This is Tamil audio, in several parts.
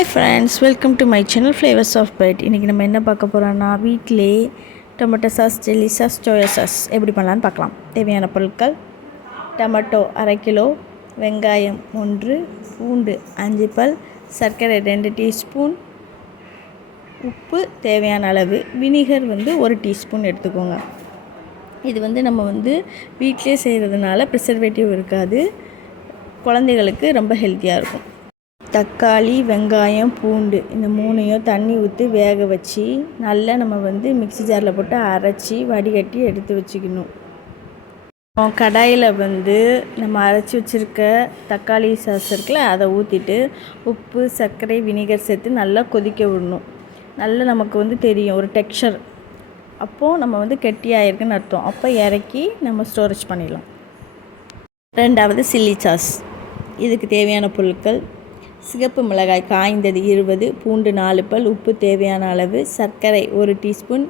Hi friends, welcome to my channel Flavours of Bite. இன்றைக்கி நம்ம என்ன பார்க்க போகிறோன்னா, வீட்டிலே tomato sauce, chilli sauce, soya sauce எப்படி பண்ணலான்னு பார்க்கலாம். தேவையான பொருட்கள்: டொமேட்டோ 1/2 கிலோ, வெங்காயம் 1, பூண்டு 5 பல், சர்க்கரை 2 டீஸ்பூன், உப்பு தேவையான அளவு, வினிகர் 1 டீஸ்பூன் எடுத்துக்கோங்க. இது நம்ம வீட்டிலே செய்கிறதுனால ப்ரிசர்வேட்டிவ் இருக்காது, குழந்தைகளுக்கு ரொம்ப ஹெல்த்தியாக இருக்கும். தக்காளி, வெங்காயம், பூண்டு இந்த 3ஐயும் தண்ணி ஊற்றி வேக வச்சு நல்லா நம்ம மிக்ஸி ஜாரில் போட்டு அரைச்சி வடிகட்டி எடுத்து வச்சுக்கணும். கடாயில் நம்ம அரைச்சி வச்சுருக்க தக்காளி சாஸ் இருக்குல்ல, அதை ஊற்றிட்டு உப்பு, சர்க்கரை, வினிகர் சேர்த்து நல்லா கொதிக்க விடணும். நல்லா நமக்கு தெரியும் ஒரு டெக்ஸ்சர். அப்போது நம்ம கெட்டியாயிருக்குன்னு அர்த்தம். அப்போ இறக்கி நம்ம ஸ்டோரேஜ் பண்ணிடலாம். ரெண்டாவது சில்லி சாஸ். இதுக்கு தேவையான பொருட்கள்: சிகப்பு மிளகாய் காய்ந்தது 20, பூண்டு 4 பல், உப்பு தேவையான அளவு, சர்க்கரை 1 டீஸ்பூன்,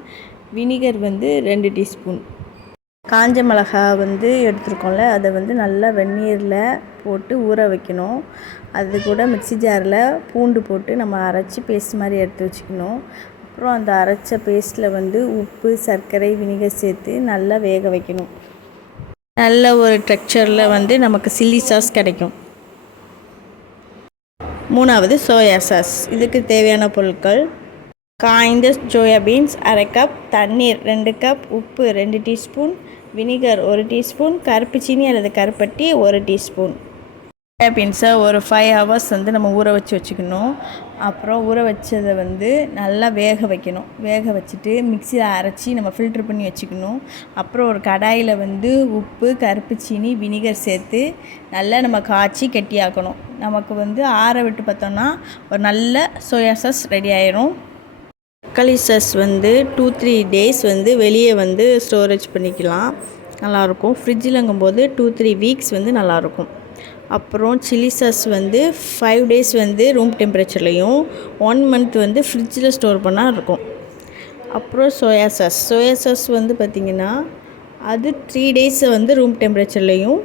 வினிகர் 2 டீஸ்பூன். காஞ்ச மிளகாய் எடுத்துருக்கோம்ல, அதை நல்லா வெந்நீரில் போட்டு ஊற வைக்கணும். அது கூட மிக்ஸி ஜாரில் பூண்டு போட்டு நம்ம அரைச்சி பேஸ்ட் மாதிரி எடுத்து வச்சுக்கணும். அப்புறம் அந்த அரைச்ச பேஸ்ட்டில் உப்பு, சர்க்கரை, வினிகர் சேர்த்து நல்லா வேக வைக்கணும். நல்ல ஒரு டெக்ஸ்சரில் நமக்கு சில்லி சாஸ் கிடைக்கும். மூணாவது சோயா சாஸ். இதுக்கு தேவையான பொருட்கள்: காய்ந்த சோயா பீன்ஸ் 1/2 கப், தண்ணீர் 2 கப், உப்பு 2 டீஸ்பூன், வினிகர் 1 டீஸ்பூன், கருப்பு சீனி அல்லது கருப்பட்டி 1 டீஸ்பூன். சோயா பீன்ஸை ஒரு 5 ஹவர்ஸ் நம்ம ஊற வச்சுக்கணும். அப்புறம் ஊற வச்சதை நல்லா வேக வைக்கணும். வேக வச்சுட்டு மிக்சியில் அரைச்சி நம்ம ஃபில்ட்ரு பண்ணி வச்சுக்கணும். அப்புறம் ஒரு கடாயில் உப்பு, கருப்பு சீனி, வினிகர் சேர்த்து நல்லா நம்ம காய்ச்சி கெட்டியாக்கணும். நமக்கு ஆற விட்டு பார்த்தோன்னா ஒரு நல்ல சோயா சாஸ் ரெடி ஆயிரும். தக்காளி சாஸ் 2-3 டேஸ் வெளியே ஸ்டோரேஜ் பண்ணிக்கலாம், நல்லாயிருக்கும். ஃப்ரிட்ஜிலங்கும்போது 2-3 வீக்ஸ் நல்லாயிருக்கும். அப்புறம் சில்லி சாஸ் 5 டேஸ் ரூம் டெம்பரேச்சர்லேயும் 1 மந்த் ஃப்ரிட்ஜில் ஸ்டோர் பண்ணால் இருக்கும். அப்புறம் சோயா சாஸ் பார்த்திங்கன்னா அது 3 டேஸ் ரூம் டெம்பரேச்சர்லேயும்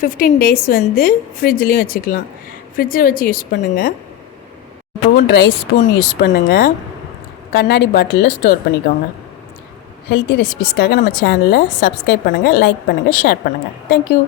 15 டேஸ் ஃப்ரிட்ஜ்லேயும் வச்சுக்கலாம். ஃப்ரிட்ஜில் வச்சு யூஸ் பண்ணுங்கள். இப்போவும் ட்ரை ஸ்பூன் யூஸ் பண்ணுங்கள். கண்ணாடி பாட்டிலில் ஸ்டோர் பண்ணிக்கோங்க. ஹெல்த்தி ரெசிபீஸ்க்காக நம்ம சேனலை சப்ஸ்கிரைப் பண்ணுங்கள், லைக் பண்ணுங்கள், ஷேர் பண்ணுங்கள். தேங்க்யூ.